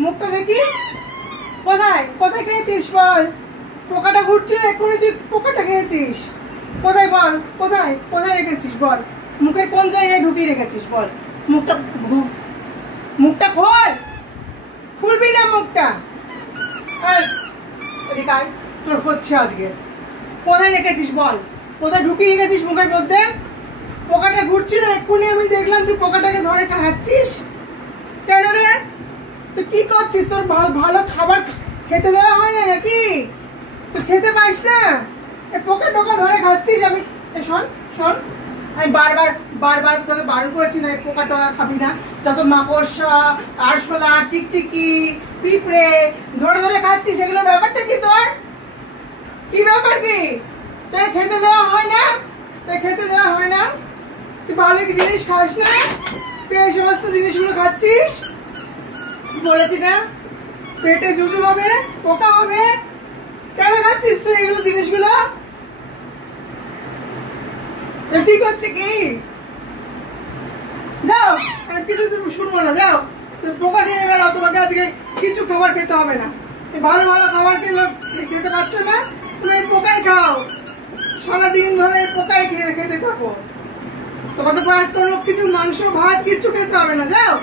মুখটা দেখি। কোথায় কোথায় খেয়েছিস বল? পোকাটা ঘুরছে, এক্ষুনি তুই পোকাটা খেয়েছিস। কোথায় বল? কোথায় কোথায় রেখেছিস বল? মুখের কোন জায়গায় ঢুকিয়ে রেখেছিস বল? মুখটা মুখটা খোল, খুলবি না মুখটা। এদিকে আয়, তোর হচ্ছে আজকে। কোথায় রেখেছিস বল? কোথায় ঢুকিয়ে রেখেছিস মুখের মধ্যে? পোকাটা ঘুরছিল, এক্ষুনি আমি দেখলাম তুই পোকাটাকে ধরে খাচ্ছিস। কেন রে? তুই কি করছিস? তোর ভালো খাবার খেতে দেওয়া হয় না নাকি? তুই খেতে পাস না, পোকা টোকা ধরে খাচ্ছিস। আমি শোন শোন, আমি বারবার বারবার তোকে বারণ করেছি না, পোকা টোকা খাবি না। যত মাকড়সা, আরশোলা, টিকটিকি, পিঁপড়ে ধরে ধরে খাচ্ছিস, সেগুলোর ব্যাপারটা কি তোর? কি ব্যাপার কি? তোকে খেতে দেওয়া হয় না? তোকে খেতে দেওয়া হয় না? তুই ভালো কি জিনিস খাস না? তুই এই সমস্ত জিনিসগুলো খাচ্ছিস। বলেছি না পেটে জুজু হবে, পোকা হবে। কেন খাচ্ছিস তুই এগুলো জিনিসগুলো? ঠিক হচ্ছে কি? যাও, আর কিছু তুমি শুনবো না, যাও। পোকা খেয়ে গেল, তোমাকে আজকে কিছু খাবার খেতে হবে না। ভালো ভালো খাবার খেতে পারছো না, তুমি পোকাই খাও। সারাদিন ধরে পোকাই খেতে থাকো। তোমাকে কোনো কিছু মাংস ভাত কিচ্ছু খেতে হবে না, যাও।